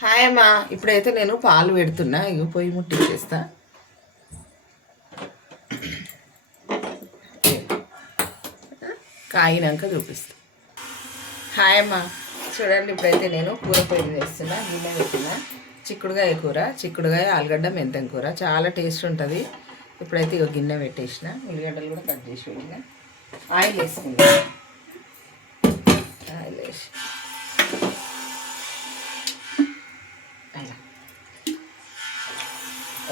Hi అమ్మా, ఇప్పుడైతే నేను పాలు పెడుతున్నా. ఇక పొయ్యి ముట్టించేస్తా. కాయినాక చూపిస్తా. హాయ్ అమ్మా, చూడండి ఇప్పుడైతే నేను కూర పొయ్యి వేస్తున్నా. గిన్నె పెట్టిన చిక్కుడుగాయ కూర, చిక్కుడుగాయ ఆలుగడ్డ మెంతం కూర చాలా టేస్ట్ ఉంటుంది. ఇప్పుడైతే ఇక గిన్నె పెట్టేసిన, ఉల్లిగడ్డలు కూడా కట్ చేసి పెట్టిన. ఆయిల్ వేసుకుందా. ఆయిల్ వేసి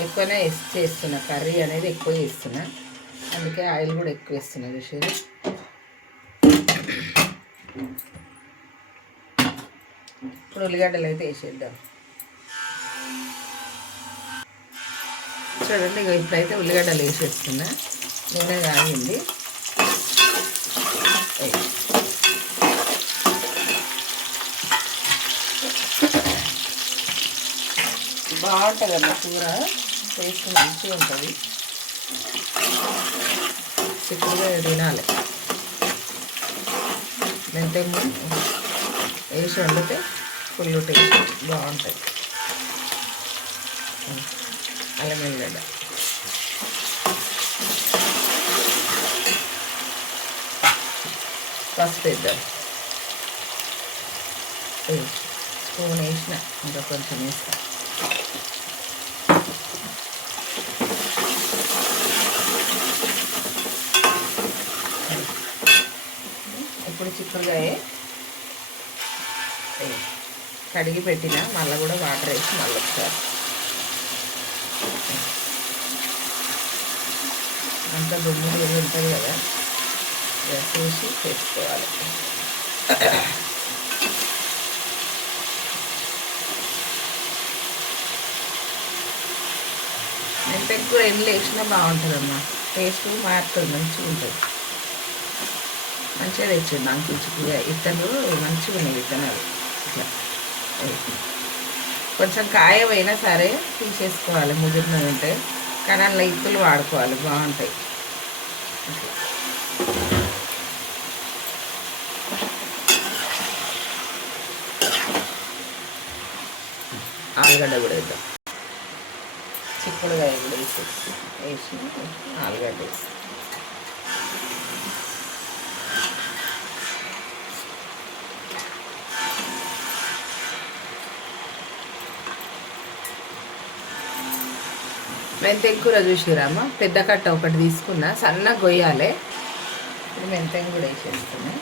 ఎక్కువనే చేస్తున్నా. కర్రీ అనేది ఎక్కువ చేస్తున్నా, అందుకే ఆయిల్ కూడా ఎక్కువ వేస్తున్నా. చూసేది ఇప్పుడు ఉల్లిగడ్డలు అయితే వేసేద్దాం. చూడండి ఇక ఇప్పుడైతే ఉల్లిగడ్డలు వేసేస్తున్నా. నూనె కాగింది. బాగుంటుంది అన్న కూర, టేస్ట్ మంచిగా ఉంటుంది. చిక్కుడుగా తినాలి. మెంతం వేసి వండితే ఫుల్ టేస్ట్ బాగుంటుంది. అల్లం వెల్లిగడ్డ పసుపు వేద్దాం. స్పూన్ వేసిన, ఇంకా కొంచెం వేస్తాం. ఇప్పుడు చిక్కుడుగాయ కడిగి పెట్టిన, మళ్ళీ కూడా వాటర్ వేసి మళ్ళీ ఒకసారి అంతా దుమ్ము ఉంటుంది కదా, చూసి చేసుకోవాలి. మెంతం కూర ఎండ్లు వేసినా బాగుంటుంది అమ్మా, టేస్ట్ మారుతుంది, మంచిగా ఉంటుంది. మంచిగా తెచ్చింది అంకుల్ చిక్కుడుగా. ఇత్తనాలు మంచిగా ఉన్నాయి, విత్తనాలు ఇట్లా కొంచెం కాయమైనా సరే తీసేసుకోవాలి, ముదిరినవి ఉంటే. కానీ అందులో ఇత్తులు వాడుకోవాలి, బాగుంటాయి. ఆలుగడ్డ కూడా వేద్దాం. చిక్కుడుగాయ కూడా వేసి ఆలుగడ్డ వేసి మెంతం కూర చూసిరామా, పెద్ద కట్ట ఒకటి తీసుకున్నా, సన్నగా కొయ్యాలి. ఇప్పుడు మెంతం కూడా వేసేస్తున్నా.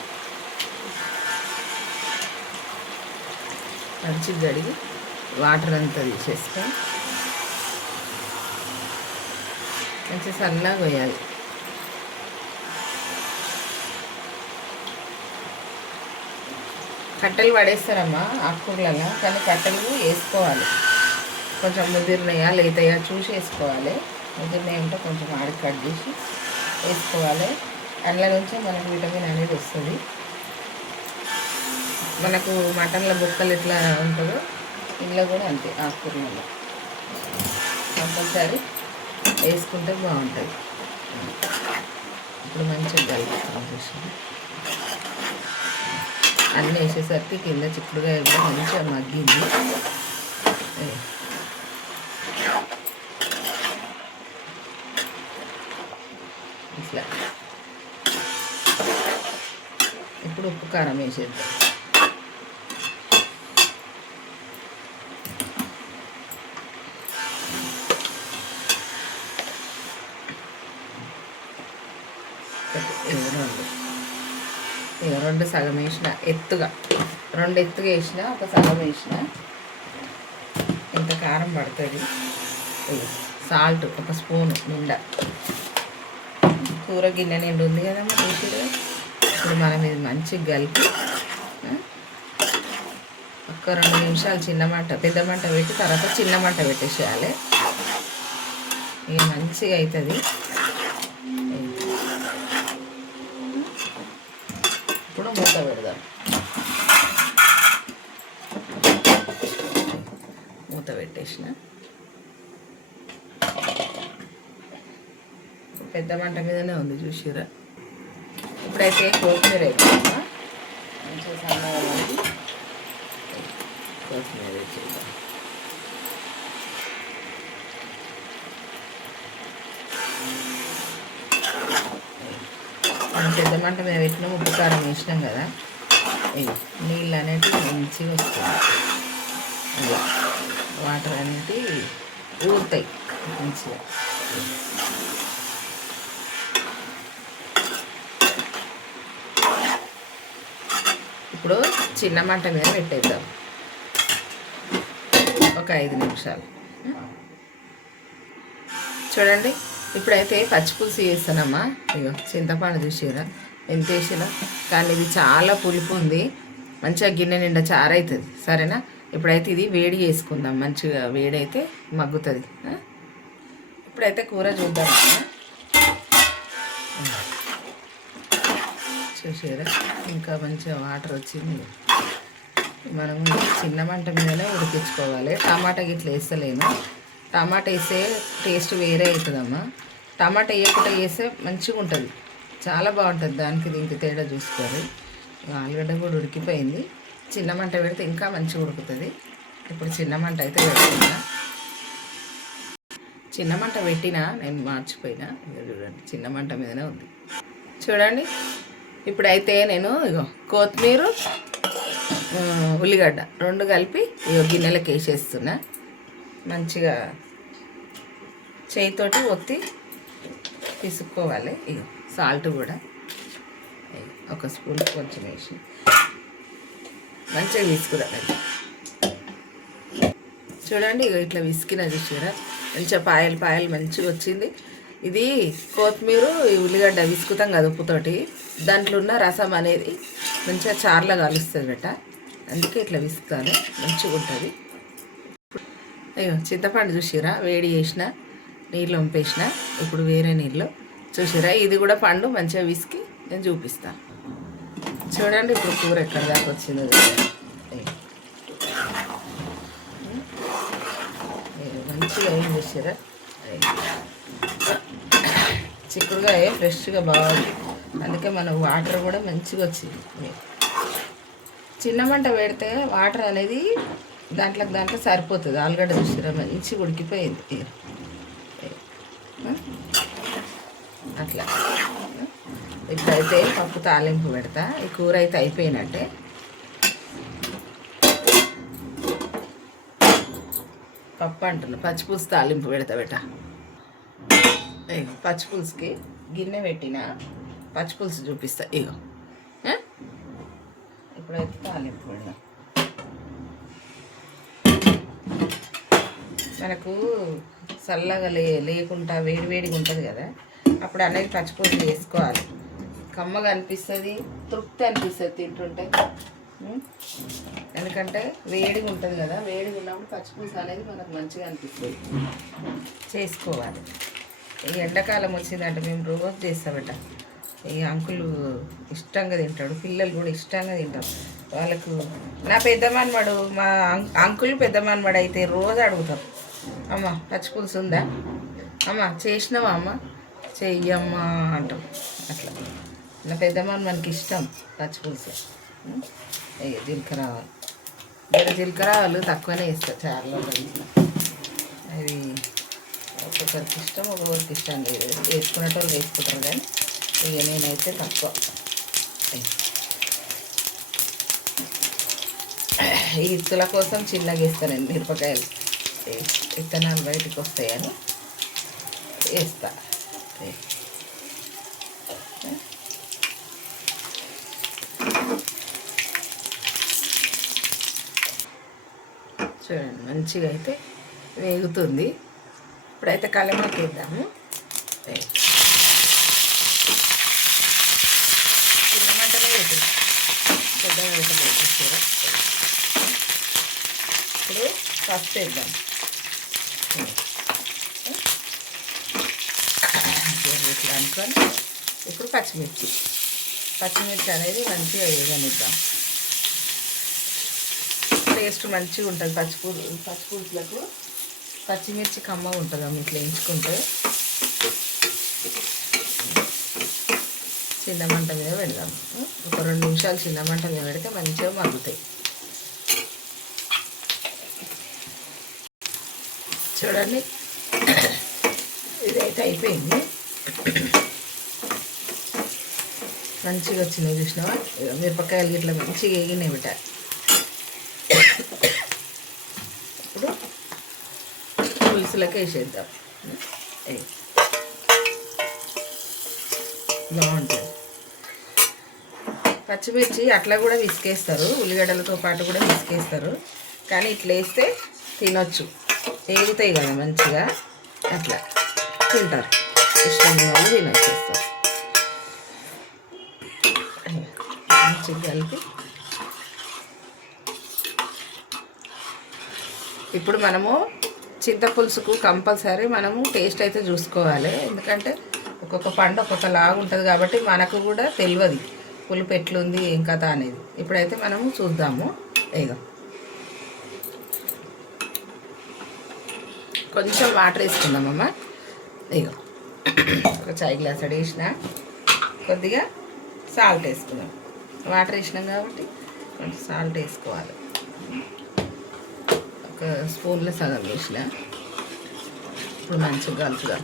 మంచిగా కడిగి వాటర్ అంతా తీసేస్తాం. మంచిగా సన్నగా కొయ్యాలి. కట్టెలు పడేస్తారమ్మా ఆకుకూరలలో, కానీ కట్టెలు వేసుకోవాలి. కొంచెం ముదిరినయా లేతయా చూసి వేసుకోవాలి. ముదిరినవి ఉంటే కొంచెం ఆడికి కట్ చేసి వేసుకోవాలి. అందులో నుంచే మనకు విటమిన్ అనేది వస్తుంది. మనకు మటన్లో బొక్కలు ఎట్లా ఉంటుందో ఇంట్లో కూడా అంతే, ఆకుకూరలలో కంపల్సరీ వేసుకుంటే బాగుంటుంది. ఇప్పుడు మంచిగా కలుపుతాం. చూసి అన్నీ వేసేసరికి కింద చిక్కుడుగా కూడా మంచిగా మగ్గింది. ఇట్లా ఇప్పుడు ఉప్పు కారం వేసేద్దాం. రెండు సగం వేసిన, ఎత్తుగా రెండు ఎత్తుగా వేసిన, ఒక సగం వేసిన. ఇంత కారం పడుతుంది. సాల్ట్ ఒక స్పూను నిండా. కూర గిన్నె నిండు ఉంది కదమ్మా చూసిగా. ఇప్పుడు మనం ఇది మంచిగా కలిపి ఒక్క 2 నిమిషాలు చిన్న మంట, పెద్ద మంట పెట్టి తర్వాత చిన్న మంట పెట్టేసేయాలి. ఇక మంచిగా అవుతుంది. ఇప్పుడు మూత పెడదాం. మూత పెట్టేసిన, పెద్ద మంట మీదనే ఉంది చూసిరా. ఇప్పుడైతే కొత్తిమీర వేద్దామా, మంచిగా సన్నగా కొత్తిమీర వేసేద్దాం. పెద్ద మంట మీద పెట్టినాం, ఉప్పు కారం వేసినాం కదా, నీళ్ళు అనేటివి మంచిగా వస్తాయి. అలా వాటర్ అనేటివి ఊరుతాయి మంచిగా. ఇప్పుడు చిన్న మంట మీద పెట్టేద్దాం ఒక 5 నిమిషాలు. చూడండి, ఇప్పుడైతే పచ్చిపులుసు వేస్తానమ్మా. ఇగో చింతపండు చూసిరా ఎంత వేసినా, కానీ ఇది చాలా పులుపు ఉంది, మంచిగా గిన్నె నిండా చారు అవుతుంది. సరేనా? ఇప్పుడైతే ఇది వేడి చేసుకుందాం, మంచిగా వేడైతే మగ్గుతుంది. ఇప్పుడైతే కూర చూద్దాం. చూసారా ఇంకా మంచిగా వాటర్ వచ్చింది. మనం చిన్న మంట మీదనే ఉడికించుకోవాలి. టమాటా గిట్ల వేస్తలేను, టమాటా వేస్తే టేస్ట్ వేరే అవుతుందమ్మా. టమాటా వేయకుండా వేస్తే మంచిగా ఉంటుంది, చాలా బాగుంటుంది. దానికి దీనికి తేడా చూసుకోవాలి. ఆలుగడ్డ కూడా ఉడికిపోయింది, చిన్న మంట పెడితే ఇంకా మంచిగా ఉడుకుతుంది. ఇప్పుడు చిన్న మంట అయితే పెడుతున్నా. చిన్న మంట పెట్టినా నేను మర్చిపోయినా, చూడండి చిన్న మంట మీదనే ఉంది. చూడండి, ఇప్పుడైతే నేను ఇగో కొత్తిమీర ఉల్లిగడ్డ 2 కలిపి ఇగో గిన్నెలకు వేసేస్తున్నా. మంచిగా చేయితోటి ఒత్తి పిసుక్కోవాలి. ఇగో సాల్ట్ కూడా 1 స్పూన్ కొంచెం వేసి మంచిగా తీసుకురాలి. చూడండి, ఇగో ఇట్లా విసికిన చూసారా, మంచిగా పాయలు మంచిగా వచ్చింది. ఇది కొత్తిమీర ఉల్లిగడ్డ విసుకుతాం కదా ఉప్పుతోటి, దాంట్లో ఉన్న రసం అనేది మంచిగా చారులో కలుస్తుంది బెట్ట, అందుకే ఇట్లా విసుకుతాను, మంచిగా ఉంటుంది. అయ్యో చింతపండు చూసిరా వేడి చేసిన నీళ్ళు వంపేసిన, ఇప్పుడు వేరే నీళ్ళు చూసిరా. ఇది కూడా పండు మంచిగా విసికి నేను చూపిస్తాను. చూడండి ఇప్పుడు కూర ఎక్కడ దాకా వచ్చిందో. మంచిగా ఏం చూసిరా, చిక్కుడుకాయ ఫ్రెష్గా బాగుంది, అందుకే మన వాటర్ కూడా మంచిగా వచ్చింది. చిన్న మంట పెడితే వాటర్ అనేది దాంట్లో సరిపోతుంది. ఆలుగడ్డ చూసిరా మంచిగా ఉడికిపోయింది. అట్లా ఇప్పుడైతే పప్పు తాలింపు పెడతా. ఈ కూర అయితే అయిపోయినట్టే. పప్పు అంటున్నా, పచ్చిపులుసు తాలింపు పెడతా బెట. పచ్చిపులుసుకి గిన్నె పెట్టిన పచ్చిపులుసు చూపిస్తా. ఇగో ఇప్పుడైతే తాలింపు పెడదాం. మనకు చల్లగా లేకుండా వేడివేడిగా ఉంటుంది కదా, అప్పుడు అనేది పచ్చిపులుసు వేసుకోవాలి. కమ్మగా అనిపిస్తుంది, తృప్తి అనిపిస్తుంది తింటుంటే. ఎందుకంటే వేడిగా ఉంటుంది కదా, వేడిగా ఉన్నప్పుడు పచ్చిపులుసు అనేది మనకు మంచిగా అనిపిస్తుంది, చేసుకోవాలి. ఈ ఎండాకాలం వచ్చిందంటే మేము రోజు చేస్తామట. ఈ అంకులు ఇష్టంగా తింటాడు, పిల్లలు కూడా ఇష్టంగా తింటారు. వాళ్ళకు నా పెద్ద మనమడు, మా అంకుల్ పెద్ద మనమడు అయితే రోజు అడుగుతారు, అమ్మ పచ్చిపులుసు ఉందా, అమ్మ చేసినావా, అమ్మ చెయ్యమ్మా అంటాం. అట్లా నా పెద్ద మనకి ఇష్టం పచ్చిపులుసు. జీలకర్ర ఆవాలు, జీలకర్ర ఆవాలు తక్కువనే వేస్తారు చాలా. అది ఒక్కొక్కరికి ఇష్టం, ఒక్కొక్కరికి ఇష్టం లేదు. వేసుకునేటోళ్ళు వేసుకుంటారు, కానీ ఇక నేనైతే తక్కువ. ఈ ఇత్తుల కోసం చిన్నగా వేస్తానండి మిరపకాయలు, విత్తనాలు బయటకు వస్తాయని వేస్తా. చూడండి మంచిగా అయితే వేగుతుంది. ఇప్పుడైతే కలమాకు వేద్దాము. చిన్న మంటనే వేద్దాం, పెద్దగా వేద్దాం. ఇప్పుడు పసుపు వేద్దాం. ఇట్లా అనుకొని ఇప్పుడు పచ్చిమిర్చి అనేది మంచిగా వేగనిద్దాం. టేస్ట్ మంచిగా ఉంటుంది. పచ్చిపులుసులకు పచ్చిమిర్చి కమ్మగా ఉంటుంది అమ్మ ఇట్లా వేయించుకుంటే. చిన్న మంట మీద పెడదాం. ఒక 2 నిమిషాలు చిన్న మంట మీద పెడితే మంచిగా మగ్గుతాయి. చూడండి ఇదైతే అయిపోయింది. మంచిగా వచ్చినాయి చూసినావా, మిరపకాయలు ఇట్లా మంచిగా వేగినాయి బిడ్డ. ఇప్పుడు పులుసులకి వేసేద్దాం. బాగుంటుంది. పచ్చిమిర్చి అట్లా కూడా విసికేస్తారు, ఉల్లిగడ్డలతో పాటు కూడా విసికేస్తారు. కానీ ఇట్లా వేస్తే తినొచ్చు, వేగుతాయి కదా మంచిగా, అట్లా తింటారు. ఇష్టం వాళ్ళు తినొచ్చేస్తారు. మంచిగా కలిపి ఇప్పుడు మనము చింతపులుసుకు కంపల్సరీ మనము టేస్ట్ అయితే చూసుకోవాలి. ఎందుకంటే ఒక్కొక్క పండు ఒక్కొక్క లాగా ఉంటుంది కాబట్టి మనకు కూడా తెలియదు పులుపు ఎట్లుంది ఏం కథ అనేది. ఇప్పుడైతే మనము చూద్దాము. ఇగో కొంచెం వాటర్ వేసుకుందామమ్మ. ఇగో ఒక చాయ్ గ్లాస్ వేసిన, కొద్దిగా సాల్ట్ వేసుకుందాం. వాటర్ వేసినాం కాబట్టి కొంచెం సాల్ట్ వేసుకోవాలి. ఒక స్పూన్లో సగం వేసిన. ఇప్పుడు మంచిగా కలుపుదాం.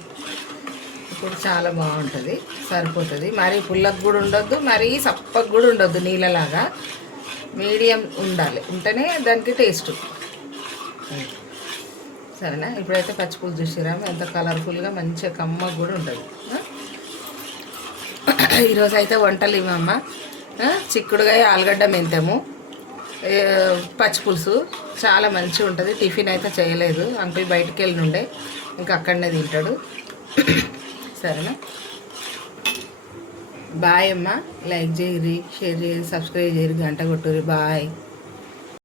ఇప్పుడు చాలా బాగుంటుంది, సరిపోతుంది. మరీ పుల్లకు కూడా ఉండొద్దు, మరీ సప్పకు కూడా ఉండొద్దు, నీళ్ళలాగా మీడియం ఉండాలి, ఉంటేనే దానికి టేస్ట్. సరేనా? ఇప్పుడైతే పచ్చిపులుసు చూసిరాము ఎంత కలర్ఫుల్గా మంచిగా కమ్మగా కూడా ఉంటుంది. ఈరోజు అయితే వంటలు ఇవమ్మ, చిక్కుడుకాయ ఆలుగడ్డ మెంతము పచ్చిపులుసు చాలా మంచిగా ఉంటుంది. టిఫిన్ అయితే చేయలేదు, అంకుల్ బయటికి వెళ్ళి ఉండే, ఇంకా అక్కడనే తింటాడు. సరేనా? బాయ్ అమ్మ. లైక్ చేయరి, షేర్ చేయరి, సబ్స్క్రైబ్ చేయరి, గంట కొట్టురి. బాయ్.